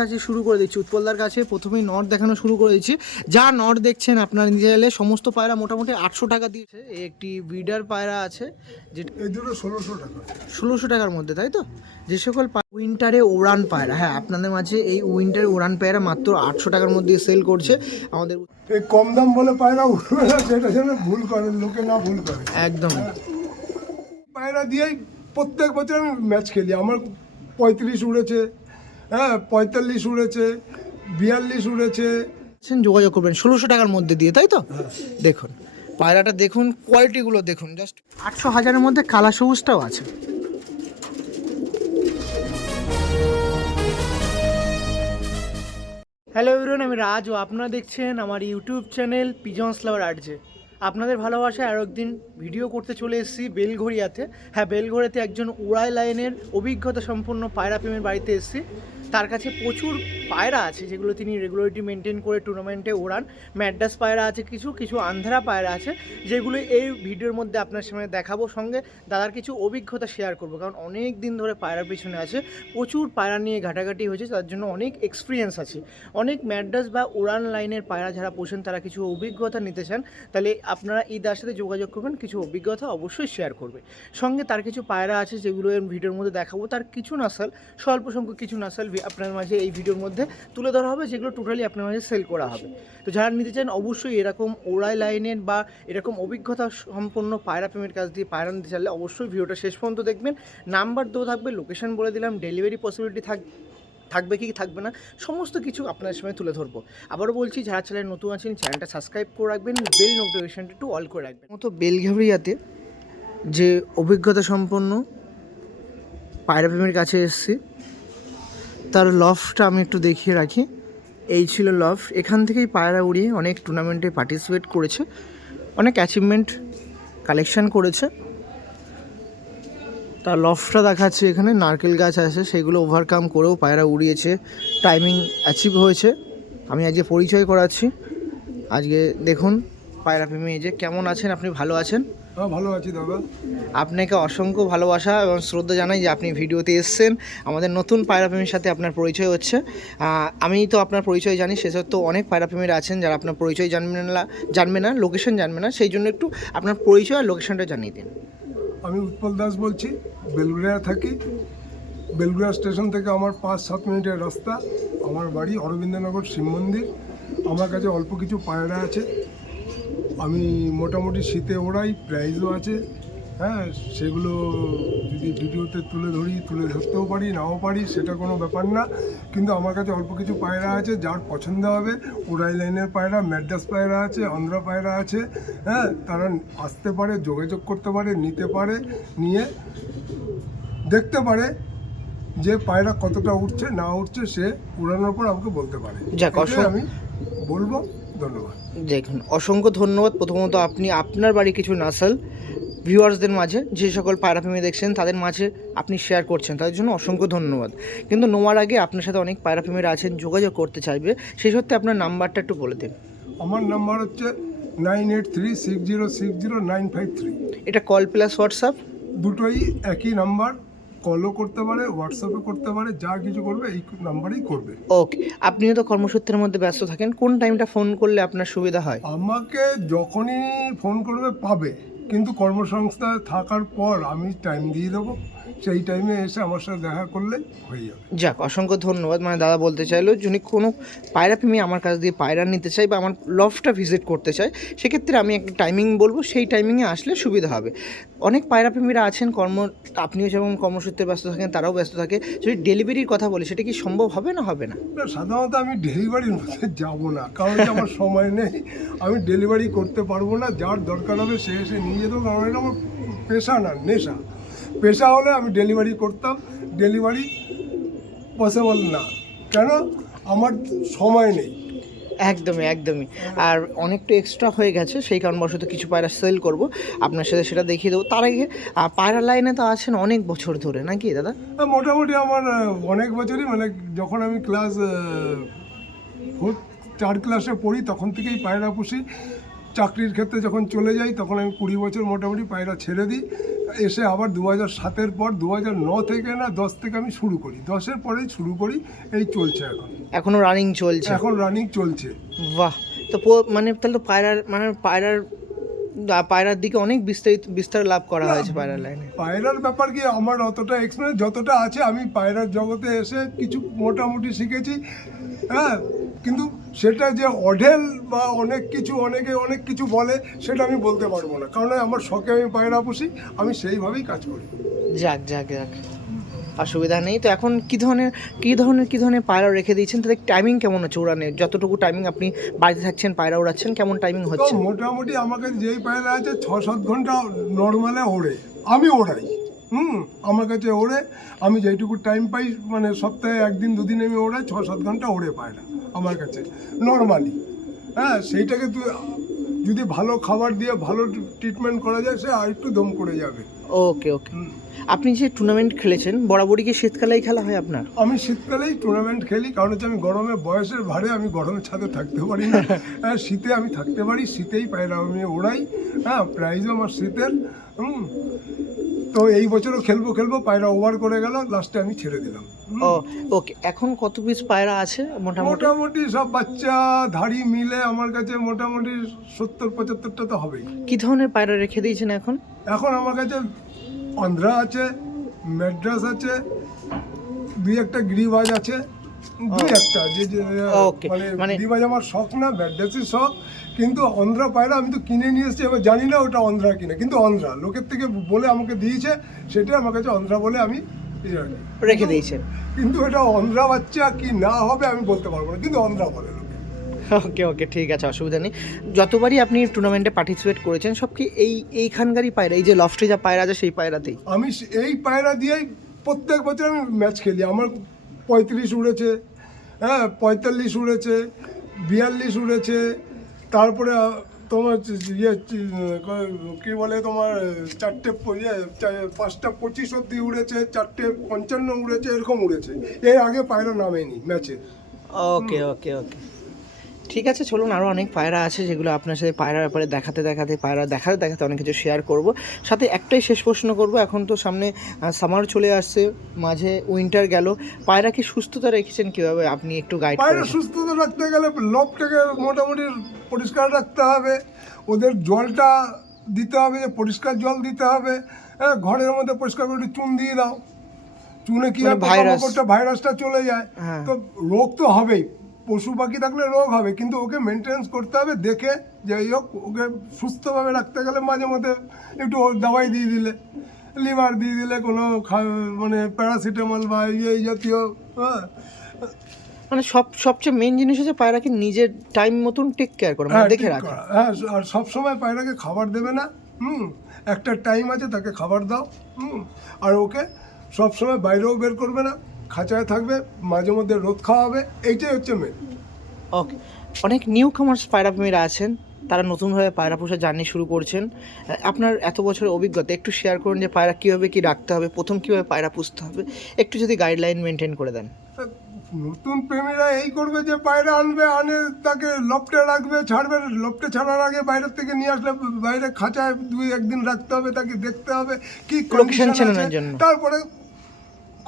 কাছে শুরু করে দিচ্ছি উৎপলদার কাছে প্রথমেই নট দেখানো শুরু করে দিচ্ছি। যা নট দেখছেন আপনারা নিজে এলে সমস্ত পায়রা মোটামুটি 800 টাকা দিয়েছে। একটি ব্রিডার পায়রা আছে যেটা এই দুটো 1600 টাকা। 1600 টাকার মধ্যে, তাই তো? যে সকল উইন্টারে উড়ান পায়রা, হ্যাঁ আপনাদের মাঝে এই উইন্টারে উড়ান পায়রা মাত্র 800 টাকার মধ্যে সেল করছে আমাদের। এই কম দাম বলে পায়রা উঠবে না, সেটা যেন ভুল করে, লোকে না ভুল করে। একদম পায়রা দিয়েই প্রত্যেক বছর আমি ম্যাচ খেলি। আমার 35 উড়েছে, হ্যাঁ 45 উড়েছে, 42 উড়েছে। যোগাযোগ করবেন 1600 টাকার মধ্যে দিয়ে, তাই তো? দেখুন পায়রাটা দেখুন, কোয়ালিটিগুলো দেখুন, জাস্ট 800-1000-এর মধ্যে কালা সবুজটাও আছে। হ্যালো এভরিওয়ান, আমি রাজ ও আপনারা দেখছেন আমার ইউটিউব চ্যানেল পিজন্স লাভার আর্টজে। আপনাদের ভালোবাসায় আরও একদিন ভিডিও করতে চলে এসেছি বেলঘড়িয়াতে। হ্যাঁ, বেলঘড়িয়াতে একজন উড়াই লাইনের অভিজ্ঞতা সম্পন্ন পায়রা প্রেমের বাড়িতে এসেছি। তার কাছে প্রচুর পায়রা আছে যেগুলো তিনি রেগুলারিটি মেনটেন করে টুর্নামেন্টে ওড়ান। ম্যাড্রাস পায়রা আছে, কিছু কিছু আন্ধ্রা পায়রা আছে, যেগুলো এই ভিডিওর মধ্যে আপনার সামনে দেখাবো। সঙ্গে দাদার কিছু অভিজ্ঞতা শেয়ার করবো, কারণ অনেক দিন ধরে পায়রার পিছনে আছে, প্রচুর পায়রা নিয়ে ঘাটাঘাটি হয়েছে, তার জন্য অনেক এক্সপিরিয়েন্স আছে। অনেক ম্যাড্রাস বা উড়ান লাইনের পায়রা যারা পোষেন তারা কিছু অভিজ্ঞতা নিতে চান, তাহলে আপনারা এই দার সাথে যোগাযোগ করবেন, কিছু অভিজ্ঞতা অবশ্যই শেয়ার করবে। সঙ্গে তার কিছু পায়রা আছে যেগুলো এই ভিডিওর মধ্যে দেখাবো, তার কিছু নাসাল, স্বল্প সংখ্যক কিছু নাসাল আপনার মাঝে এই ভিডিওর মধ্যে তুলে ধরা হবে, যেগুলো টোটালি আপনার মাঝে সেল করা হবে। তো যারা নিতে চান অবশ্যই এরকম ওড়াই লাইনের বা এরকম অভিজ্ঞতা সম্পন্ন পায়রা প্রেমের কাছ দিয়ে পায়রা নিতে চাইলে অবশ্যই ভিডিওটা শেষ পর্যন্ত দেখবেন। নাম্বার দেওয়া থাকবে, লোকেশন বলে দিলাম, ডেলিভারি পসিবিলিটি থাকবে কি থাকবে না সমস্ত কিছু আপনার সময় তুলে ধরবো। আবারও বলছি, যারা চ্যানেল নতুন আছেন চ্যানেলটা সাবস্ক্রাইব করে রাখবেন, বেল নোটিফিকেশনটা একটু অল করে রাখবেন। মতো বেলঘাবড়িয়াতে যে অভিজ্ঞতা সম্পন্ন পায়রা প্রেমের কাছে এসেছি, তার লফটা আমি একটু দেখিয়ে রাখি। এই ছিল লফ, এখান থেকেই পায়রা উড়িয়ে অনেক টুর্নামেন্টে পার্টিসিপেট করেছে, অনেক অ্যাচিভমেন্ট কালেকশন করেছে। তার লফটা দেখাচ্ছে, এখানে নারকেল গাছ আছে, সেগুলো ওভারকাম করেও পায়রা উড়িয়েছে, টাইমিং অ্যাচিভ হয়েছে। আমি আজকে পরিচয় করাচ্ছি। আজকে দেখুন পায়রা প্রেমী, এই যে কেমন আছেন আপনি? ভালো আছেন? হ্যাঁ ভালো আছি দাদা। আপনাকে অসংখ্য ভালোবাসা এবং শ্রদ্ধা জানাই যে আপনি ভিডিওতে এসেছেন। আমাদের নতুন পায়রা প্রেমীর সাথে আপনার পরিচয় হচ্ছে। আমি তো আপনার পরিচয় জানি, সেসব অনেক পায়রা প্রেমীরা আছেন যারা আপনার পরিচয় জানবে না, লোকেশন জানবে না, সেই জন্য একটু আপনার পরিচয় আর লোকেশনটা জানিয়ে দিন। আমি উৎপল দাস বলছি, বেলগুড়িয়া থাকি। বেলগুড়িয়া স্টেশন থেকে আমার 5-7 মিনিটের রাস্তা। আমার বাড়ি অরবিন্দনগর শিব মন্দির। আমার কাছে অল্প কিছু পায়রা আছে, আমি মোটামুটি শীতে ওড়াই, প্রাইজও আছে। হ্যাঁ, সেগুলো যদি ভিডিওতে তুলে ধরতেও পারি, নাও পারি, সেটা কোনো ব্যাপার না। কিন্তু আমার কাছে অল্প কিছু পায়রা আছে, যার পছন্দ হবে। উড়াই লাইনের পায়রা, ম্যাড্রাস পায়রা আছে, আন্ধ্রা পায়রা আছে। হ্যাঁ, তারা আসতে পারে, যোগাযোগ করতে পারে, নিতে পারে, নিয়ে দেখতে পারে যে পায়রা কতটা উঠছে না উঠছে, সে উড়ানোর পর আমাকে বলতে পারে। আমি বলবো। ধন্যবাদ। দেখুন অসংখ্য ধন্যবাদ। প্রথমত আপনি আপনার বাড়ি কিছু নাসাল ভিউয়ার্সদের মাঝে, যে সকল পায়রা প্রেমী দেখছেন তাদের মাঝে আপনি শেয়ার করছেন, তাদের জন্য অসংখ্য ধন্যবাদ। কিন্তু নেওয়ার আগে আপনার সাথে অনেক পায়রা প্রেমীরা আছেন, যোগাযোগ করতে চাইবে, সেই সত্ত্বে আপনার নাম্বারটা একটু বলে দিন। আমার নাম্বার হচ্ছে 9836060953। এটা কল প্লাস হোয়াটসঅ্যাপ দুটোই একই নাম্বার। কলও করতে পারে, হোয়াটসঅ্যাপে করতে পারে, যা কিছু করবে এই নাম্বারেই করবে। ওকে, আপনিও তো কর্মসূত্রের মধ্যে ব্যস্ত থাকেন, কোন টাইমটা ফোন করলে আপনার সুবিধা হয়? আমাকে যখনই ফোন করবে পাবে, কিন্তু কর্মসংস্থায় থাকার পর আমি টাইম দিয়ে দেবো, সেই টাইমে এসে আমার সাথে দেখা করলে হয়ে যাবে। যাক, অসংখ্য ধন্যবাদ। মানে দাদা বলতে চাইলো যদি কোনো পায়রা প্রেমী আমার কাছ দিয়ে পায়রা নিতে চাই বা আমার লফটা ভিজিট করতে চাই, সেক্ষেত্রে আমি একটা টাইমিং বলবো, সেই টাইমিংয়ে আসলে সুবিধা হবে। অনেক পায়রা প্রেমীরা আছেন আপনিও যেমন কর্মসূত্রে ব্যস্ত থাকেন, তারাও ব্যস্ত থাকে। যদি ডেলিভারির কথা বলি, সেটা কি সম্ভব হবে না হবে না? সাধারণত আমি ডেলিভারির মধ্যে যাবো না, কারণ আমার সময় নেই। আমি ডেলিভারি করতে পারবো না। যার দরকার হবে সে এসে নিয়ে যেত, কারণ এটা আমার পেশা না, নেশা। পেশা হলে আমি ডেলিভারি করতাম, ডেলিভারি পসিবল না। কেন? আমার সময় নেই। একদমই একদমই। আর অনেকটা এক্সট্রা হয়ে গেছে, সেই কারণবশত কিছু পায়রা সেল করব, আপনার সাথে সেটা দেখিয়ে দেবো। তার আগে পায়রা লাইনে তো আছেন অনেক বছর ধরে নাকি দাদা? মোটামুটি আমার অনেক বছরই, মানে যখন আমি ক্লাস 4 ক্লাসে পড়ি তখন থেকেই পায়রা পুষি। চাকরির ক্ষেত্রে যখন চলে যাই তখন আমি 20 বছর মোটামুটি পায়রা ছেড়ে দিই। এসে আবার 2007-এর পর 2009 থেকে না 10 থেকে আমি শুরু করি, 10-এর পরেই শুরু করি, এই চলছে এখন, এখনো রানিং চলছে? এখন রানিং চলছে। বাহ, তো মানে তাহলে তো পায়রার দিকে অনেক বিস্তার লাভ করা হয়েছে পায়রার লাইনে। পায়রার ব্যাপার কি, আমার অতটা এক্সপিরিয়েন্স যতটা আছে, আমি পায়রার জগতে এসে কিছু মোটামুটি শিখেছি, হ্যাঁ, কিন্তু সেটা যে অঢেল বা অনেক কিছু বলে সেটা আমি বলতে পারবো না, কারণ আমার শখে আমি পায়রা পুষি, আমি সেইভাবেই কাজ করি। যাক, অসুবিধা নেই। তো এখন কি ধরনের পায়রা রেখে দিয়েছেন, তাদের টাইমিং কেমন হচ্ছে উড়ানের? যতটুকু টাইমিং আপনি বাড়িতে থাকছেন পায়রা উড়াচ্ছেন, কেমন টাইমিং তো হচ্ছে? মোটামুটি আমাকে যেই পায়রা আছে 6-7 ঘন্টা নর্মালে ওড়ে, আমি ওড়াই, আমার কাছে ওড়ে, আমি যেইটুকু টাইম পাই, মানে সপ্তাহে 1-2 দিন আমি ওড়াই, 6-7 ঘন্টা ওড়ে পায়রা আমার কাছে নর্মালি। হ্যাঁ, সেইটাকে যদি ভালো খাবার দিয়ে ভালো ট্রিটমেন্ট করা যায়, সে আর একটু দম করে যাবে। ওকে। আপনি যে টুর্নামেন্ট খেলেছেন, বরাবরই কি শীতকালেই খেলা হয় আপনার? আমি শীতকালেই টুর্নামেন্ট খেলি, কারণ হচ্ছে আমি গরমে, বয়সের ভারে আমি গরমের ছাদে থাকতে পারি না। হ্যাঁ, শীতে আমি থাকতে পারি, শীতেই পায়রা আমি ওড়াই। হ্যাঁ, প্রাইজও আমার শীতের। তো এই বছরও খেলবো, পায়রা ওভার করে গেল, লাস্টে আমি ছেড়ে দিলাম। ওকে, এখন কত পিস পায়রা আছে মোটামুটি সব বাচ্চা ধাড়ি মিলে আমার কাছে মোটামুটি 70-75টা তো হবেই। কি ধরনের পায়রা রেখে দিয়েছেন এখন? এখন আমার কাছে অন্ধ্রা আছে, ম্যাড্রাস আছে, 2-1টা গিরিবাজ আছে, 2-1টা মানে গিরিবাজ আমার শখ না, ম্যাড্রাসই শখ, কিন্তু অন্ধ্রা পায়রা আমি তো কিনে নিয়ে এসেছি, এবার জানি না ওটা অন্ধ্রা কিনে, কিন্তু অন্ধ্রা লোকের থেকে বলে আমাকে দিয়েছে, সেটা আমার কাছে অন্ধ্রা বলে আমি রেখে দিয়েছেন। কিন্তু এটা অন্ধ্রা বাচ্চা কি না হবে আমি বলতে পারবো না, কিন্তু অন্ধ্রা বলে লোকে। ওকে, ঠিক আছে, অসুবিধা নেই। যতবারই আপনি টুর্নামেন্টে পার্টিসিপেট করেছেন সব কি এইখানকারই পায়রা, এই যে লফটে যা পায়রা আছে সেই পায়রাতেই? আমি এই পায়রা দিয়েই প্রত্যেক বছর আমি ম্যাচ খেলি। আমার 35 উড়েছে, হ্যাঁ, 45 উড়েছে, 42 উড়েছে, তারপরে তোমার কী বলে তোমার 5টা 25 অব্দি উড়েছে, 4টে 55 উড়েছে, এরকম উড়েছে। এর আগে পায়রা নামেনি ম্যাচে। ওকে, ঠিক আছে, চলুন, আরও অনেক পায়রা আছে যেগুলো আপনার সাথে পায়রার ব্যাপারে দেখাতে অনেক কিছু শেয়ার করব। সাথে একটাই শেষ প্রশ্ন করব, এখন তো সামনে সামার চলে আসছে, মাঝে উইন্টার গেল, পায়রা কি সুস্থতা রেখেছেন কীভাবে আপনি একটু গাইড করেন? পায়রা সুস্থতা রাখতে গেলে লবটাকে মোটামুটি পরিষ্কার রাখতে হবে, ওদের জলটা দিতে হবে, পরিষ্কার জল দিতে হবে, হ্যাঁ, ঘরের মধ্যে পরিষ্কার করে চুন দিয়ে দাও, চুনে কি ভাইরাসটা চলে যায়। তো রোগ তো হবেই, পশু পাখি থাকলে রোগ হবে, কিন্তু ওকে মেনটেন্স করতে হবে দেখে, যাই হোক ওকে সুস্থভাবে রাখতে গেলে মাঝে মধ্যে একটু দাওয়াই দিয়ে দিলে, লিভার দিয়ে দিলে, কোনো মানে প্যারাসিটামল বা এই জাতীয়, হ্যাঁ, মানে সবচেয়ে মেন জিনিস হচ্ছে পায়রাকে নিজের টাইম মতন টেক কেয়ার করা, মানে দেখে রাখা। হ্যাঁ, আর সবসময় পায়রাকে খাবার দেবে না, একটা টাইম আছে তাকে খাবার দাও, আর ওকে সবসময় বাইরেও বের করবে না, খাঁচায় থাকবে, মাঝে মধ্যে রোদ খাওয়াবে, এইটাই হচ্ছে মেন। ওকে, অনেক নিউ কামার্স পায়রা প্রেমীরা আছেন, তারা নতুনভাবে পায়রা পোষা জার্নি শুরু করছেন। আপনার এত বছরের অভিজ্ঞতা একটু শেয়ার করুন, যে পায়রা কীভাবে কী রাখতে হবে, প্রথম কীভাবে পায়রা পুষতে হবে, একটু যদি গাইডলাইন মেনটেন করে দেন। নতুন প্রেমীরা এই করবে যে পায়রা আনে তাকে লফটে রাখবে, ছাড়বে, লফটে ছাড়ার আগে বাইরের থেকে নিয়ে আসলে বাইরে খাঁচায় 2-1 দিন রাখতে হবে, তাকে দেখতে হবে কি কন্ডিশন আছে, তারপরে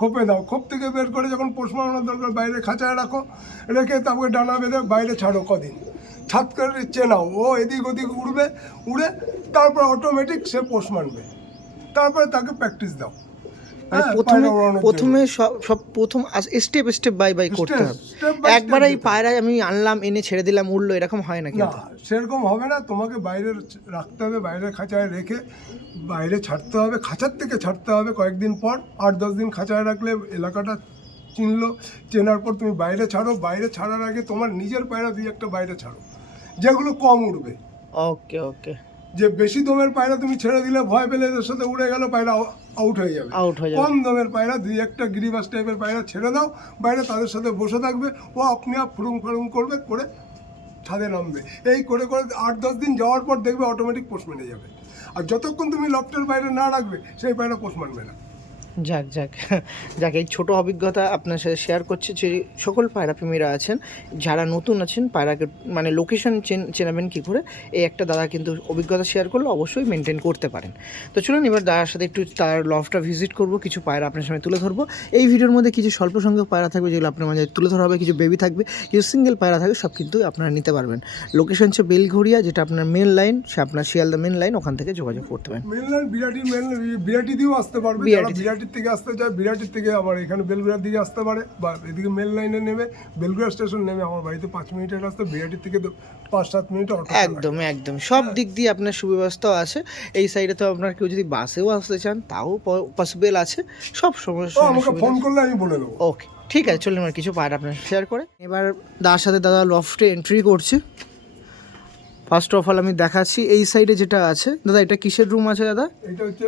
খোপে দাও, খোপ থেকে বের করে যখন পোষ মারানোর দরকার বাইরে খাঁচায় রাখো, রেখে তারপরে ডানা বেঁধে বাইরে ছাড়ো কদিন, ছাদ করে চেনাও, ও এদিক ওদিক উড়ে তারপর অটোমেটিক সে পোষ মানবে, তারপরে তাকে প্র্যাকটিস দাও। প্রথমে প্রথম স্টেপ বাই করতে হবে, একবার এই পায়রা আমি আনলাম এনে ছেড়ে দিলাম উড়লো, এরকম হয় না, কিন্তু সেরকম হবে না, তোমাকে বাইরে রাখতে হবে, বাইরে খাঁচায় রেখে বাইরে ছাড়তে হবে, খাঁচার থেকে ছাড়তে হবে কয়েকদিন পর, 8-10 দিন খাঁচায় রাখলে এলাকাটা চেনার পর তুমি বাইরে ছাড়ো, বাইরে ছাড়ার আগে তোমার নিজের পায়রা 2-1টা বাইরে ছাড়ো, যেগুলো কম উড়বে। ওকে, যে বেশি দমের পায়রা তুমি ছেড়ে দিলে ভয় পেলে এদের সাথে উড়ে গেল, পায়রা আউট হয়ে যাবে। কম দমের পায়রা 2-1টা গিরিবাস টাইপের পায়রা ছেড়ে দাও বাইরে, তাদের সাথে বসে থাকবে, ও আপনি ফুরুং করবে, করে ছাদে নামবে, এই করে 8-10 দিন যাওয়ার পর দেখবে অটোমেটিক পোষ মেনে যাবে। আর যতক্ষণ তুমি লফটের বাইরে না রাখবে সেই পায়রা পোষ মানবে না। যাক যাক যাক, এই ছোটো অভিজ্ঞতা আপনার সাথে শেয়ার করছি যে সকল পায়রা প্রেমীরা আছেন, যারা নতুন আছেন পায়রাকে মানে লোকেশন চেনাবেন কী করে, এই একটা দাদা কিন্তু অভিজ্ঞতা শেয়ার করলে অবশ্যই মেনটেন করতে পারেন। তো চলুন এবার দাদার সাথে একটু তার লফটা ভিজিট করব, কিছু পায়রা আপনার সামনে তুলে ধরবো। এই ভিডিওর মধ্যে কিছু স্বল্প সংখ্যক পায়রা থাকবে যেগুলো আপনার মাঝে তুলে ধরা হবে, কিছু বেবি থাকবে, কিছু সিঙ্গেল পায়রা থাকবে, সব কিন্তু আপনারা নিতে পারবেন। লোকেশন হচ্ছে বেলঘড়িয়া, যেটা আপনার মেন লাইন, সে আপনার শিয়ালদা মেন লাইন, ওখান থেকে যোগাযোগ করতে পারেন। মেন লাইন বিরাটি দিয়েও আসতে পারবে, যারা বিরাটির থেকে আসতে চায় বিরাটির থেকে আবার এখানে বেলগুড়ার দিকে আসতে পারে, বা এদিকে মেন লাইনে নেমে বেলগুড়া স্টেশন নেমে আমার বাড়িতে 5 মিনিটের রাস্তা, বিরাটির থেকে 5-7 মিনিট অটো। একদম একদম সব দিক দিয়ে আপনার সুব্যবস্থা আছে। এই সাইডে তো আপনার কেউ যদি বাসেও আসতে চান তাও পসিবল আছে, সব সমস্যা। আমাকে ফোন করলে আমি বলে দেবো। ওকে ঠিক আছে, চলুন আমার কিছু পায়রা আপনার শেয়ার করে। এবার দাদার সাথে দাদা লফটে এন্ট্রি করছে। ফার্স্ট অফ অল আমি দেখাচ্ছি এই সাইডে যেটা আছে দাদা, এটা কিসের রুম আছে দাদা? এটা হচ্ছে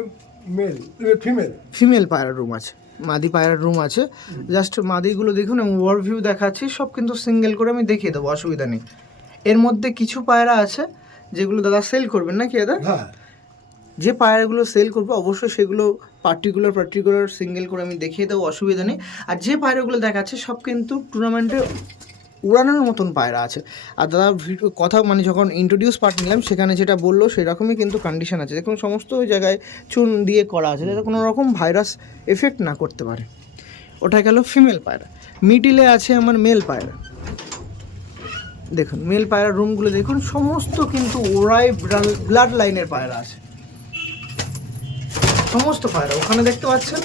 ফিমেল ফিমেল পায়রার রুম আছে, মাদি পায়রার রুম আছে। জাস্ট মাদিগুলো দেখুন, আমি ওভারভিউ দেখাচ্ছি, সব কিন্তু সিঙ্গেল করে আমি দেখিয়ে দেবো, অসুবিধা নেই। এর মধ্যে কিছু পায়রা আছে যেগুলো দাদা সেল করবেন নাকি দাদা? হ্যাঁ, যে পায়রাগুলো সেল করবে অবশ্যই সেগুলো পার্টিকুলার সিঙ্গেল করে আমি দেখিয়ে দেবো, অসুবিধা নেই। আর যে পায়রাগুলো দেখাচ্ছে সব কিন্তু টুর্নামেন্টে উড়ানোর মতন পায়রা আছে। আর দাদা কথা মানে যখন ইন্ট্রোডিউস পার্ট নিলাম সেখানে যেটা বললো সেরকমই কিন্তু কন্ডিশন আছে, দেখুন সমস্ত জায়গায় চুন দিয়ে করা আছে যাতে কোনো রকম ভাইরাস এফেক্ট না করতে পারে। ওটা গেল ফিমেল পায়রা। মিডিলে আছে আমার মেল পায়রা। দেখুন মেল পায়রার রুমগুলো দেখুন, সমস্ত কিন্তু ওরাই ব্লাড লাইনের পায়রা আছে, সমস্ত পায়রা ওখানে দেখতে পাচ্ছেন।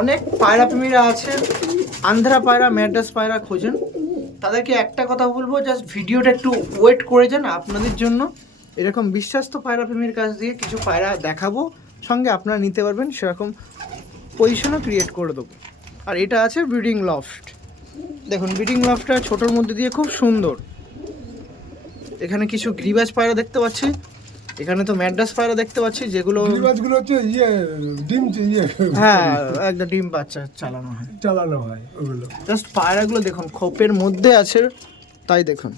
অনেক পায়রা প্রেমীরা আছেন, আন্ধ্রা পায়রা ম্যাড্রাস পায়রা খোঁজেন, তাদেরকে একটা কথা বলবো, জাস্ট ভিডিওটা একটু ওয়েট করে যান। আপনাদের জন্য এরকম বিশ্বস্ত পায়রা প্রেমীর কাছ দিয়ে কিছু পায়রা দেখাবো, সঙ্গে আপনারা নিতে পারবেন, সেরকম পজিশনও ক্রিয়েট করে দেবো। আর এটা আছে ব্রিডিং লফট। দেখুন ব্রিডিং লফটটা ছোটোর মধ্যে দিয়ে খুব সুন্দর। এখানে কিছু গ্রিবাজ পায়রা দেখতে পাচ্ছি, এখানে তো ম্যাড্রাস পায়রা দেখতে পাচ্ছি, যেগুলো গ্রিবাজগুলো হচ্ছে ডিম হ্যাঁ একদম ডিম বাচ্চা চালানো হয় ওগুলো। জাস্ট পায়রাগুলো দেখুন খোপের মধ্যে আছে, তাই দেখুন।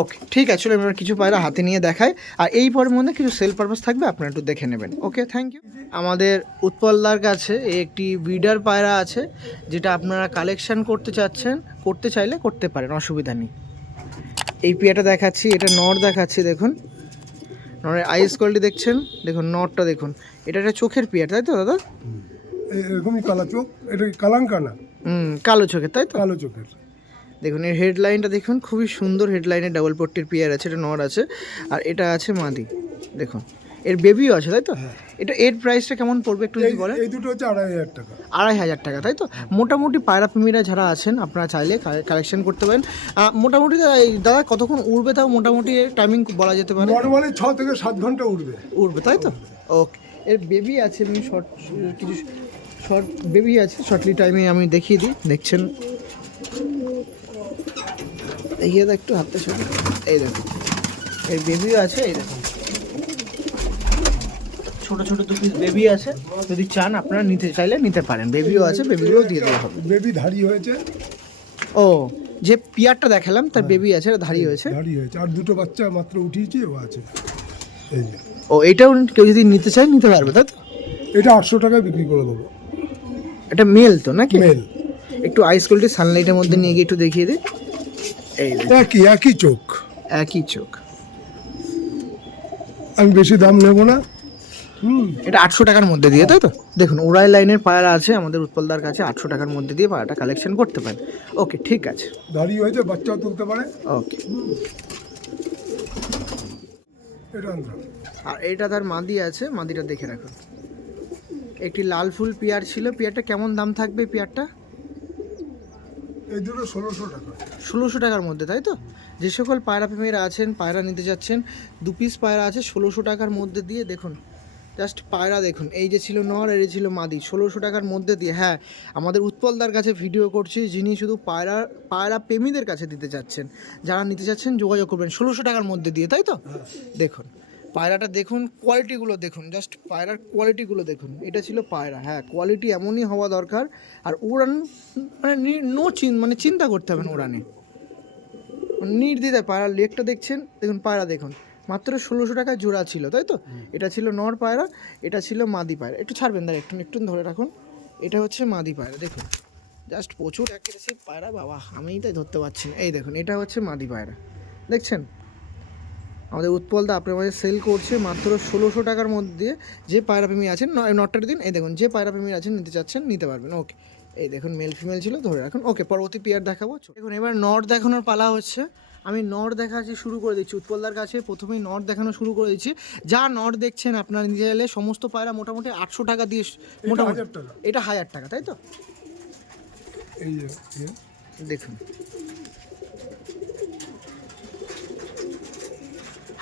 ওকে ঠিক আছে, চলো এবার কিছু পায়রা হাতে নিয়ে দেখায়, আর এই পরের মধ্যে কিছু সেল পারপাস থাকবে, আপনারা একটু দেখে নেবেন। Okay thank you. আমাদের উৎপলদার কাছে একটি ব্রিডার পায়রা আছে, যেটা আপনারা কালেকশন করতে চাইলে করতে পারেন, অসুবিধা নেই। এই পিয়াটা দেখাচ্ছি, এটা নর দেখাচ্ছি, দেখুন নরের আইস কোয়ালিটি দেখছেন, দেখুন নরটা দেখুন, এটা একটা চোখের পিয়া তাই তো দাদা? এরকমই কালো চোখ, এটা কালাঙ্কা না, কালো চোখের তাই তো? কালো চোখের। দেখুন এর হেডলাইনটা দেখুন, খুবই সুন্দর হেডলাইনে ডাবল পট্টির পিয়ার আছে, এটা নর আছে, আর এটা আছে মাদি। দেখুন এর বেবিও আছে তাই তো? এটা এর প্রাইসটা কেমন পড়বে একটু যদি বলেন? এই দুটো হচ্ছে 2,500 টাকা। 2,500 টাকা তাই তো? মোটামুটি পায়রা প্রেমীরা যারা আছেন আপনারা চাইলে কালেকশন করতে পারেন। মোটামুটি দাদা কতক্ষণ উড়বে তাও মোটামুটি টাইমিং বলা যেতে পারে? নর্মালি 6 থেকে 7 ঘন্টা উড়বে তাই তো? ওকে। এর বেবি আছে, আমি কিছু শর্ট বেবি আছে, শর্টলি টাইমে আমি দেখিয়ে দিই, দেখছেন এই একটু হাতটা সাথে, এই দেখুন এর বেবিও আছে, এই দেখুন ছোট ছোট 2 পিস বেবি আছে, যদি চান আপনারা নিতে চাইলে নিতে পারেন, বেবিও আছে, বেবিগুলো দিয়ে দেওয়া হবে। বেবি ধাড়ি হয়েছে। ও যে পিয়ারটা দেখালাম তার বেবি আছে, ধাড়ি হয়েছে, আর দুটো বাচ্চা মাত্র উঠিয়েছে, ও আছে এই যে। ও এটাও কেউ যদি নিতে চায় নিতে পারবে তাই তো? এটা 800 টাকায় বিক্রি করে দেবো। এটা মেল তো নাকি? মেল। একটু আইস কোয়ালিটি সানলাইটের মধ্যে নিয়ে গিয়ে একটু দেখিয়ে দিই, এই একই চোখ, একই চোখ। আমি বেশি দাম নেব না। এটা 800 টাকার মধ্যে দিয়ে তাই তো? দেখুন ওরাই লাইনের পায়রা আছে আমাদের উৎপলদার কাছে, 800 টাকার মধ্যে দিয়ে পায়রাটা কালেকশন করতে পারেন। ওকে ঠিক আছে, দাঁড়িয়ে হয়েছে, বাচ্চাও তুলতে পারে। ওকে। এটা আর এইটা তার মাদি আছে, মাদিটা দেখে রাখুন। একটি লাল ফুল পিয়ার ছিল, পিয়ারটা কেমন দাম থাকবে পিয়ারটা? এই দুটো 1600 টাকা। 1600 টাকার মধ্যে তাই তো? যে সকল পায়রা প্রেমীরা আছেন, পায়রা নিতে যাচ্ছেন, 2 পিস পায়রা আছে 1600 টাকার মধ্যে দিয়ে। দেখুন জাস্ট পায়রা দেখুন, এই যে ছিল নর, এই ছিল মাদি, 1600 টাকার মধ্যে দিয়ে। হ্যাঁ আমাদের উৎপলদার কাছে ভিডিও করছি, যিনি শুধু পায়রা প্রেমীদের কাছে দিতে চাচ্ছেন, যারা নিতে চাচ্ছেন যোগাযোগ করবেন 1600 টাকার মধ্যে দিয়ে তাই তো? দেখুন পায়রাটা দেখুন, কোয়ালিটিগুলো দেখুন, জাস্ট পায়রার কোয়ালিটিগুলো দেখুন। এটা ছিল পায়রা, হ্যাঁ কোয়ালিটি এমনই হওয়া দরকার। আর উড়ান মানে চিন্তা করতে হবে না উড়ানে, নির্দ্বিধায় পায়রার লেগটা দেখছেন, দেখুন পায়রা দেখুন, মাত্র 1600 টাকা জোড়া ছিল, তাই তো? এটা ছিল নর পায়রা, এটা ছিল মাদি পায়রা। একটু ছাড়বেন দাঁড়া, একটু একটু ধরে রাখুন। এটা হচ্ছে মাদি পায়রা, দেখুন জাস্ট প্রচুর অ্যাগ্রেসিভ পায়রা বাবা, আমিই তাই ধরতে পারছি না। এই দেখুন এটা হচ্ছে মাদি পায়রা, দেখছেন? আমাদের উৎপলদা আপনার মাঝে সেল করছে মাত্র 1600 টাকার মধ্যে। যে পায়রা প্রেমী আছেন নটটার দিন, এই দেখুন যে পায়রা প্রেমী আছেন নিতে চাচ্ছেন নিতে পারবেন। ওকে, এই দেখুন মেল ফিমেল ছিল, ধরে রাখুন। ওকে, পরবর্তী পেয়ার দেখাবো। দেখুন এবার নট দেখানোর পালা হচ্ছে। আমি নট দেখাচ্ছি, শুরু করে দিচ্ছি উৎপলদার কাছে। প্রথমেই নট দেখানো শুরু করে দিচ্ছি। যা নট দেখছেন আপনার নিজে এলে সমস্ত পায়রা মোটামুটি 800 টাকা দিয়ে, মোটামুটি 1000 টাকা। এটা 1000 টাকা, তাই তো? এই যে দেখুন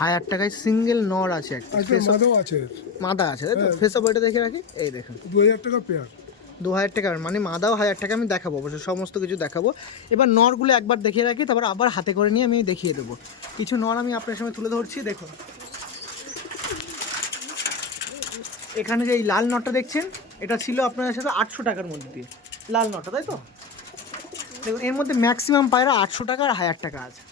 1000 টাকায় সিঙ্গেল নর আছে একটা, আচ্ছা, মাদাও আছে, মাদা আছে, তাই তো? ফেস অফ এটা দেখে রাখি, এই দেখুন 2000 টাকা পেয়ার। 2000 টাকা, মানে মাদাও 1000 টাকা। আমি দেখাবো অবশ্যই, সমস্ত কিছু দেখাবো। এবার নরগুলো একবার দেখিয়ে রাখি, তারপর আবার হাতে করে নিয়ে আমি দেখিয়ে দেবো। কিছু নর আমি আপনার সামনে তুলে ধরছি, দেখুন। এখানে যে এই লাল নটটা দেখছেন, এটা ছিল আপনাদের সাথে 800 টাকার মধ্যে দিয়ে, লাল নটটা, তাই তো? দেখুন এর মধ্যে ম্যাক্সিমাম পায়রা 800 টাকা আর 1000 টাকা আছে।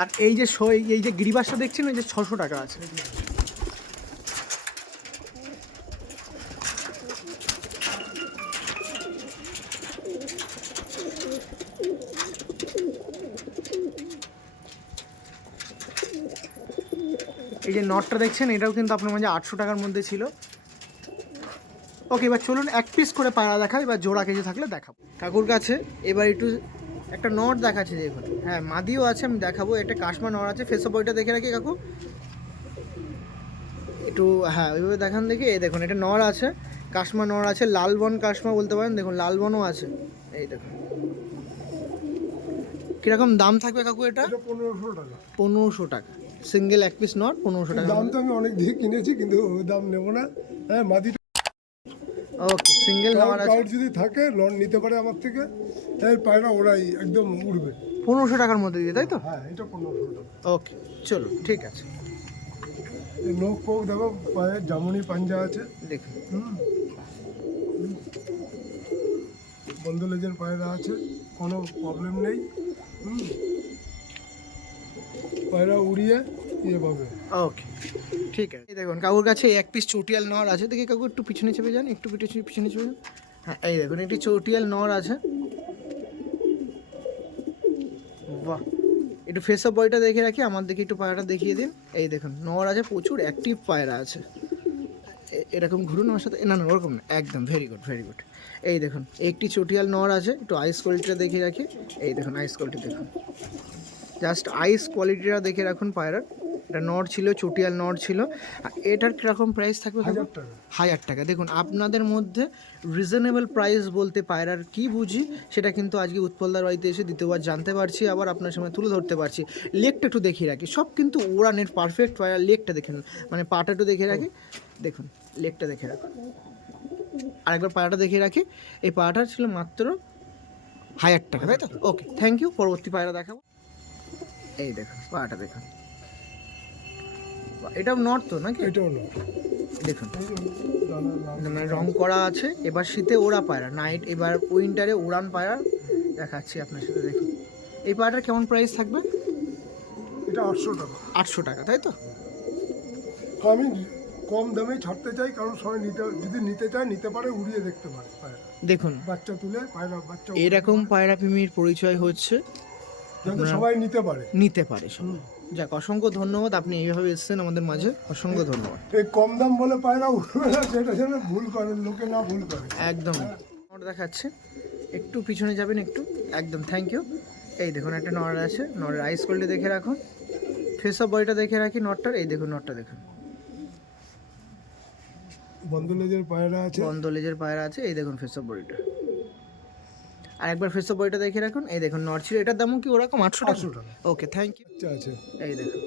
আর এই যে এই যে গিরিবাসটা দেখছেন, ওই যে 600 টাকা আছে। এই যে নটটা দেখছেন, এটাও কিন্তু আপনার মাঝে 800 টাকার মধ্যে ছিল। ওকে, এবার চলুন এক পিস করে পায়রা দেখাই, এবার জোড়া কিছু থাকলে দেখাবো কাকুর কাছে। এবার একটু একটা নট দেখাচ্ছে, দেখুন। হ্যাঁ, মাদিও আছে, আমি দেখাবো। একটা কাশমা নট আছে, ফেস অফ বইটা দেখে রাখি কাকু একটু। হ্যাঁ, ওইভাবে দেখান দেখি। এই দেখুন এটা নর আছে, কাশমা নর আছে, লালবন কাশমা বলতে পারেন। দেখুন লালবনও আছে, এই দেখুন। কীরকম দাম থাকবে কাকু এটা? 1500 টাকা। 1500 টাকা সিঙ্গেল এক পিস নট, 1500 টাকা। দাম তো আমি অনেক দিয়ে কিনেছি, কিন্তু ওই দাম নেবো না। হ্যাঁ, মাদি ওকে, সিঙ্গেল নট আছে। কাউর যদি থাকে লোন নিতে পারে আমার থেকে, এই পায়রা ওরাই একদম উড়বে। 1500 টাকার মধ্যে দিয়ে, তাই তো? হ্যাঁ, এটা 1500 টাকা। ওকে, চলো ঠিক আছে। এই নোক ফোক দেখো, পায়ে জামুনি পাঞ্জা আছে। দেখুন বন্ধ লেজের পায়রা আছে, কোনো প্রবলেম নেই। পায়রা উড়িয়ে ইয়ে পাবে। ওকে, ঠিক আছে। এই দেখুন কাকুর কাছে এক পিস চটিয়াল নর আছে। দেখি কাকু একটু পিছনে চেপে যান, একটু পিছনে চেপে যান। হ্যাঁ, এই দেখুন একটি চটিয়াল নর আছে। বাহ, একটু ফেস অফ বয়টা দেখে রাখি, আমার দিকে একটু পায়রাটা দেখিয়ে দিন। এই দেখুন নর আছে, প্রচুর অ্যাক্টিভ পায়রা আছে। এরকম ঘুরুন আমার সাথে, না না ওরকম না, একদম ভেরি গুড ভেরি গুড। এই দেখুন একটি চটিয়াল নর আছে, একটু আইস কোয়ালিটিটা দেখে রাখি। এই দেখুন আইস কোয়ালিটি দেখুন, জাস্ট আইস কোয়ালিটিটা দেখে রাখুন পায়রার। এটা নর ছিল, চটিয়াল নর ছিল। আর এটার কীরকম প্রাইস থাকবে? 1000 টাকা। 1000 টাকা। দেখুন আপনাদের মধ্যে রিজনেবল প্রাইস বলতে পায়রার কি বুঝি, সেটা কিন্তু আজকে উৎপলদার বাড়িতে এসে দ্বিতীয়বার জানতে পারছি, আবার আপনার সামনে তুলে ধরতে পারছি। লেগটা একটু দেখিয়ে রাখি, সব কিন্তু ওড়ানের পারফেক্ট পায়রা। লেগটা দেখে মানে পাটা একটু দেখে রাখি, দেখুন লেগটা দেখে রাখুন। আরেকবার পায়রাটা দেখিয়ে রাখি। এই পায়রাটা ছিল মাত্র 1000 টাকা, তাই তো? ওকে, থ্যাংক ইউ। পরবর্তী পায়রা দেখাবো। এই দেখুন পায়রাটা দেখুন, এটাও নর্থ তো নাকি? এটাও না, দেখুন রং করা আছে। এবার শীতে ওড়া পায়রা, নাইট এবার উইন্টারে উড়ান পায়রা দেখাচ্ছি আপনার সাথে। দেখুন এই পায়রাটার কেমন প্রাইস থাকবে? এটা 800 টাকা। 800 টাকা, তাই তো? আমি কম দামে ছাড়তে চাই, কারণ সবাই যদি নিতে চায় নিতে পারে, উড়িয়ে দেখতে পারে পায়রা। দেখুন বাচ্চা তুলে পায়রা বাচ্চা এরকম পায়রা প্রেমীর পরিচয় হচ্ছে যাতে সবাই নিতে পারে। সবাই। যাক, অসংখ্য ধন্যবাদ, আপনি এইভাবে এসেছেন আমাদের মাঝে, অসংখ্য ধন্যবাদ। এই কম দাম বলে পায়রা উঠবে না, সেটা যেন ভুল করে, লোকে না ভুল করে। একদম নট দেখাচ্ছে, একটু পিছনে যাবেন একটু, একদম থ্যাংক ইউ। এই দেখুন একটা নট আছে, নটের আইস কোয়ালিটি দেখে রাখুন। ফেস অফ বডিটা দেখে রাখি নটটার। এই দেখুন নটটা দেখুন, বন্ধ লেজের পায়রা আছে, বন্ধ লেজের পায়রা আছে। এই দেখুন ফেস অফ বডিটা, আর একবার ফেস অফ বডিটা দেখে রাখুন। এই দেখুন নট ছিল, এটার দামও কি ওরকম 800 টাকা? ওকে, থ্যাংক ইউ। বাচ্চা আছে। এই দেখুন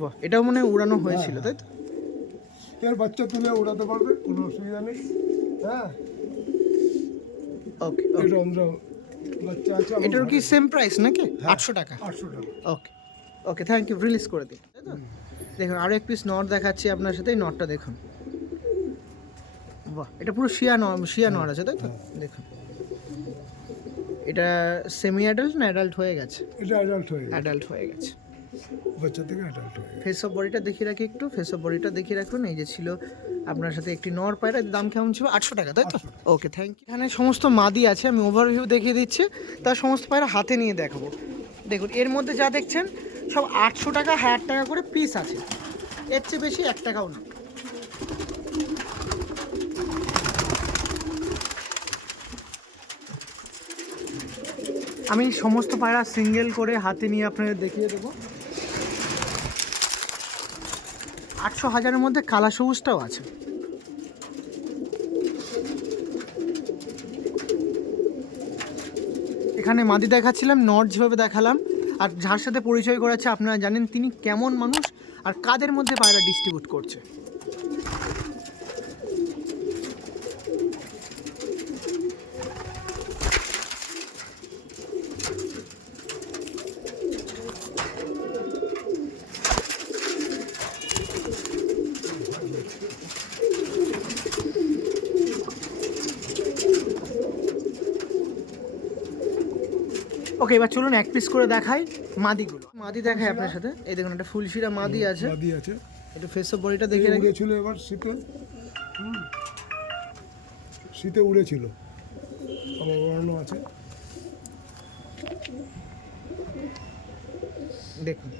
বাহ, এটাও মনে হয় উড়ানো হয়েছিল, তাই তো? এর বাচ্চা তুলে উড়াতে পারবে, কোনো অসুবিধা নেই। হ্যাঁ, ওকে এটা অন্ধ্রা বাচ্চা আছে আমার এটার কি ঘরে। সেম প্রাইস নাকি হ্যাঁ। 800 টাকা? 800 টাকা। ওকে ওকে, থ্যাংক ইউ, রিলিজ করে দিন, তাই তো? দেখুন আরও এক পিস নট দেখাচ্ছি আপনার সাথে, এই নটটা দেখুন। বাহ, এটা পুরো শিয়া নট আছে, তাই তো? দেখুন এটা সেমি অ্যাডাল্ট না অ্যাডাল্ট হয়ে গেছে? এটা অ্যাডাল্ট হয়ে গেছে, অ্যাডাল্ট হয়ে গেছে। বাচ্চা থেকে অ্যাডাল্ট হয়ে গেছে। ফেস অফ বডিটা দেখিয়ে রাখি একটু, ফেস অফ বডিটা দেখিয়ে রাখুন। এই যে ছিল আপনার সাথে একটি নর পায়রা, এর দাম কেমন ছিল? 800 টাকা, তাই তো? ওকে, থ্যাংক ইউ। এখানে সমস্ত মাদি আছে, আমি ওভারভিউ দেখিয়ে দিচ্ছি, তার সমস্ত পায়রা হাতে নিয়ে দেখাবো। দেখুন এর মধ্যে যা দেখছেন সব 800 টাকা 1000 টাকা করে পিস আছে, এর চেয়ে বেশি 1 টাকাও না। আমি সমস্ত পায়রা সিঙ্গেল করে হাতে নিয়ে আপনাদের দেখিয়ে দেবো। 800 1000-এর মধ্যে কালা সবুজটাও আছে। এখানে মাদি দেখাচ্ছিলাম, নট যেভাবে দেখালাম, আর যার সাথে পরিচয় করাচ্ছে আপনারা জানেন তিনি কেমন মানুষ আর কাদের মধ্যে পায়রা ডিস্ট্রিবিউট করছে। ওকে, এবার চলুন এক পিস করে দেখাই মাদিগুলো। মাদি দেখাই আপনার সাথে, এই দেখুন একটা ফুলশিরা মাদি আছে, মাদি আছে, একটু ফেস অফ বডিটা দেখে রাখি। উড়েছিল এবার শীতে, শীতে উড়েছিল, আমার ওড়ানো আছে। দেখুন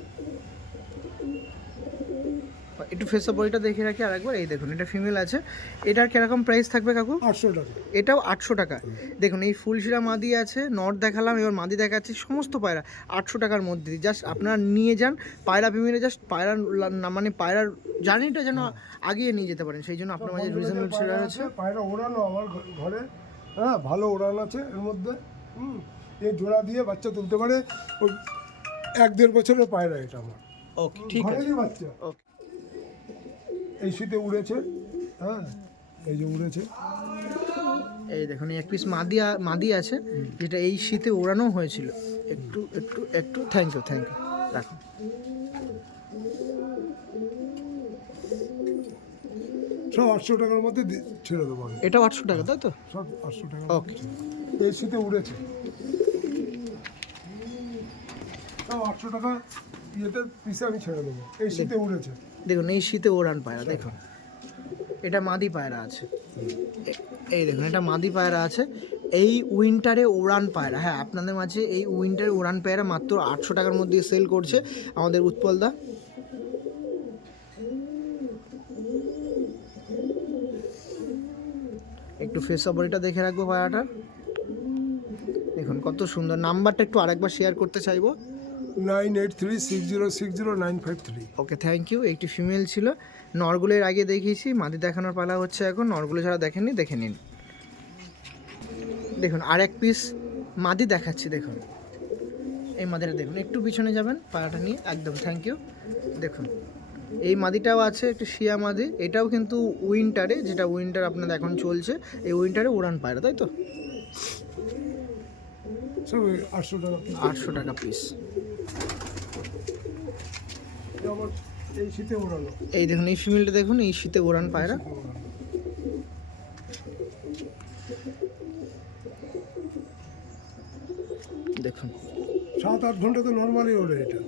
একটু ফেস অফ বডিটা দেখে রাখি আরেকবার। এই দেখুন এটা ফিমেল আছে, এটার কিরকম প্রাইস থাকবে কাকু? 800 টাকা। এটাও 800 টাকা। দেখুন এই ফুলশিরা মাদি আছে, নট দেখালাম, এবার মাদি দেখাচ্ছি, সমস্ত পায়রা 800 টাকার মধ্যে। জাস্ট আপনারা নিয়ে যান পায়রা প্রেমীরা, জাস্ট পায়রা মানে পায়রার জার্নিটা যেন আগিয়ে নিয়ে যেতে পারেন, সেই জন্য আপনার মাঝে রিজনেবল সেরা আছে। পায়রা ওড়ানো আমার ঘরে, হ্যাঁ ভালো ওড়ান আছে এর মধ্যে। এই জোড়া দিয়ে বাচ্চা তুলতে পারে, ওই 1-1.5 বছরের পায়রা এটা আমার। ওকে ঠিক আছে, ঘরেরই বাচ্চা। ওকে। এই শীতে উড়েছে, হ্যাঁ এই যে উড়েছে। এই দেখুন এক পিস মাদি আছে যেটা এই শীতে ওড়ানো হয়েছিল। একটু একটু একটু থ্যাংক ইউ রাখুন। সব 800 টাকার মধ্যে ছেড়ে দেবো আমি। এটাও 800 টাকা, তাই তো? সব 800 টাকা। ওকে। এই শীতে উড়েছে, সব 800 টাকা ইয়েতে পিসে আমি ছেড়ে দেবো। এই শীতে উড়েছে, দেখুন এই শীতে ওড়ান পায়রা, দেখুন এটা মাদি পায়রা আছে। এই দেখুন এটা মাদি পায়রা আছে, এই উইন্টারে উড়ান পায়রা। হ্যাঁ, আপনাদের মাঝে এই উইন্টারে উড়ান পায়রা মাত্র 800 টাকার মধ্যে সেল করছে আমাদের উৎপলদা। একটু ফেস অফ বডিটা দেখে রাখবো পায়রাটার, দেখুন কত সুন্দর। নাম্বারটা একটু আরেকবার শেয়ার করতে চাইবো, 9836060953। Okay thank you. একটি ফিমেল ছিল, নরগুলোর আগে দেখিয়েছি, মাদি দেখানোর পালা হচ্ছে এখন। নরগুলো যারা দেখেননি দেখে নিন। দেখুন আর এক পিস মাদি দেখাচ্ছি, দেখুন এই মাদিটা দেখুন, একটু পিছনে যাবেন পালাটা নিয়ে, একদম থ্যাংক ইউ। দেখুন এই মাদিটাও আছে, একটু শিয়া মাদি, এটাও কিন্তু উইন্টারে, যেটা উইন্টার আপনাদের এখন চলছে, এই উইন্টারে উড়ান পায়রা, তাই তো? সব 800 টাকা। 800 টাকা পিস। আমার এই শীতে ওড়ানো। এই দেখুন এই ফিমেলটা দেখুন, এই শীতে উড়ান পায়রা। দেখুন 7-8 ঘন্টা তো নর্মালি ওড়ে এটা।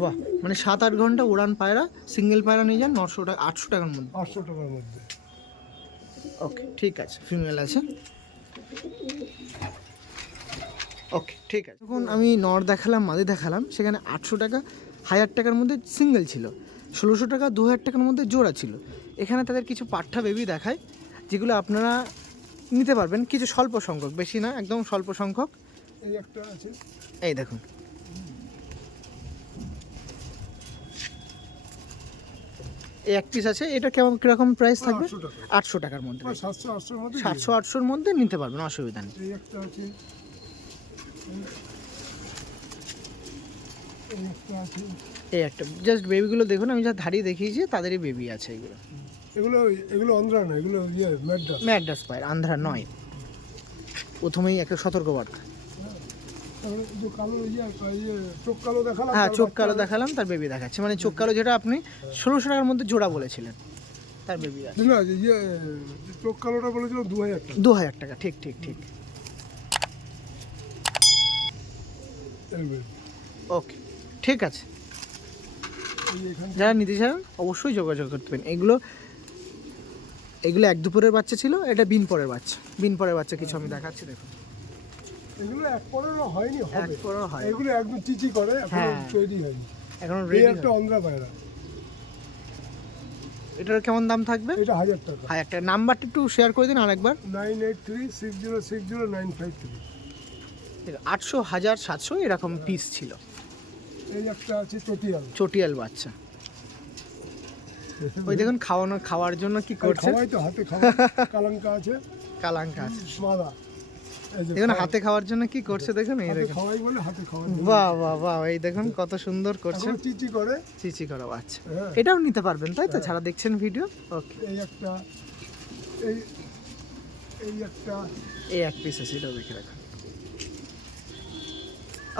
বাহ, মানে 7-8 ঘন্টা উড়ান পায়রা, সিঙ্গেল পায়রা নিয়ে যান 900 টাকা 800 টাকার মধ্যে। 800 টাকার মধ্যে। ওকে ঠিক আছে, ফিমেল আছে। ওকে ঠিক আছে। যখন আমি নর দেখালাম মাদি দেখালাম, সেখানে 800 টাকা 1000 টাকার মধ্যে সিঙ্গেল ছিল, 1600 টাকা 2000 টাকার মধ্যে জোড়া ছিল। এখানে তাদের কিছু পাঠা বেবি দেখায় যেগুলো আপনারা নিতে পারবেন, কিছু স্বল্প সংখ্যক, বেশি না, একদম স্বল্প সংখ্যক। এই একটা আছে, এই দেখুন এই এক পিস আছে, এটা কেমন কীরকম প্রাইস থাকবে? 800 টাকা। 800 টাকার মধ্যে, 700-800 মধ্যে। 700-800-র মধ্যে নিতে পারবেন, অসুবিধা নেই। এই একটা আছে, এই একটা আছে। এই একটা জাস্ট বেবিগুলো দেখুন, আমি যা ধাড়ি দেখিয়েছি তাদেরই বেবি আছে এগুলো। এগুলো এগুলো অন্ধ্রা না, এগুলো ইয়ে ম্যাড্রাস। ম্যাড্রাস পায়ের, আন্ধ্রা নয়। প্রথমেই একটা সতর্কবার্তা। তারপরে যে কালো চোখ কালো দেখালাম, হ্যাঁ, তার চোখ বাচ্চা কালো হবে। দেখালাম, তার বেবি দেখাচ্ছে, মানে চোখ কালো যেটা আপনি 1600 টাকার মধ্যে জোড়া বলেছিলেন, তার বেবি আছে না চোখ কালোটা বলেছিল 2000 টাকা। 2000 টাকা, ঠিক ঠিক ঠিক। এই ওকে, ঠিক আছে। এখান যারা নিতে চান অবশ্যই যোগাযোগ করতে পারেন। এগুলো এক দুপুরের বাচ্চা ছিল, এটা বিন পরের বাচ্চা কিছু আমি দেখাচ্ছি, দেখুন। এগুলো এক পরেরও হয়নি, এক হবে। পরেও হয়, এগুলো একদম চিচি করে, এখন হ্যাঁ। তৈরি হয়নি। এখন এই রেডি। একটা অন্ধ্রা পায়রা, এটার কেমন দাম থাকবে? এটা 1000 টাকা। হ্যাঁ, একটা নাম্বারটা একটু শেয়ার করে দিন আরেকবার। 9836060953। 800, 1000, 700 এরকম পিস ছিল। এই একটা আছে চটিয়াল। চটিয়াল বাচ্চা, ওই দেখুন খাওয়ার জন্য কি করছে, খাওয়াই তো, হাতে খাওয়া। কালাঙ্কা আছে, কালাঙ্কা আছে, মাদা। এই যে দেখুন হাতে খাওয়ার জন্য কি করছে, দেখুন এই হাতে দেখুন। খাওয়াই বলে হাতে খাওয়াই। বাহ বাহ বাহ, এই দেখুন কত সুন্দর করছে, এখন চিচি করে। চিচি করা বাচ্চা। হ্যাঁ। এটাও নিতে পারবেন তাই তো, যারা দেখছেন ভিডিও। ওকে, এই একটা, এই এই একটা, এই এক পিস আছে, এটাও দেখে রাখুন।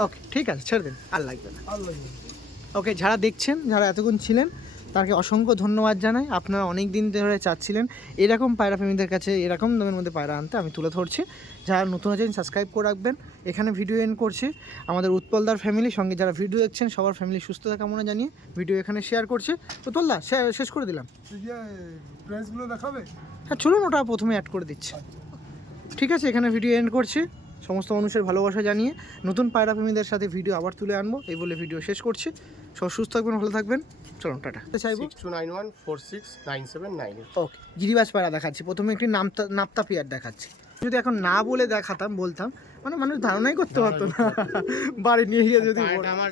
ওকে, ঠিক আছে, ছেড়ে দিন, আর লাগবে না। আর লাগবে। ওকে, যারা দেখছেন, যারা এতক্ষণ ছিলেন, তাকে অসংখ্য ধন্যবাদ জানাই। আপনারা অনেক দিন ধরে চাচ্ছিলেন এরকম পায়রা প্রেমীদের কাছে এরকম দামের মধ্যে পায়রা আনতে, আমি তুলে ধরছি। যারা নতুন আছেন সাবস্ক্রাইব করে রাখবেন। এখানে ভিডিও এন্ড করছি। আমাদের উৎপলদার ফ্যামিলি সঙ্গে যারা ভিডিও দেখছেন সবার ফ্যামিলি সুস্থতা কামনা জানিয়ে ভিডিও এখানে শেয়ার করছি। উৎপলদা শেষ করে দিলাম। এই যে প্রাইসগুলো দেখাবে। হ্যাঁ চলুন, ওটা প্রথমে অ্যাড করে দিচ্ছি। ঠিক আছে, এখানে ভিডিও এন্ড করছি। সমস্ত মানুষের ভালোবাসা জানিয়ে নতুন পায়রা প্রেমীদের সাথে ভিডিও আবার তুলে আনবো এই বলে ভিডিও শেষ করছি। সব সুস্থ থাকবেন, ভালো থাকবেন। চলুন, টাটা। চাইবো 6291469798। ওকে, গিরিবাজ পায়রা দেখাচ্ছি। প্রথমে একটি নাপ্তা পেয়ার দেখাচ্ছি। যদি এখন না বলে বলতাম, মানে মানুষ ধারণাই করতে পারতো না। বাড়ি নিয়ে গিয়ে যদি আমার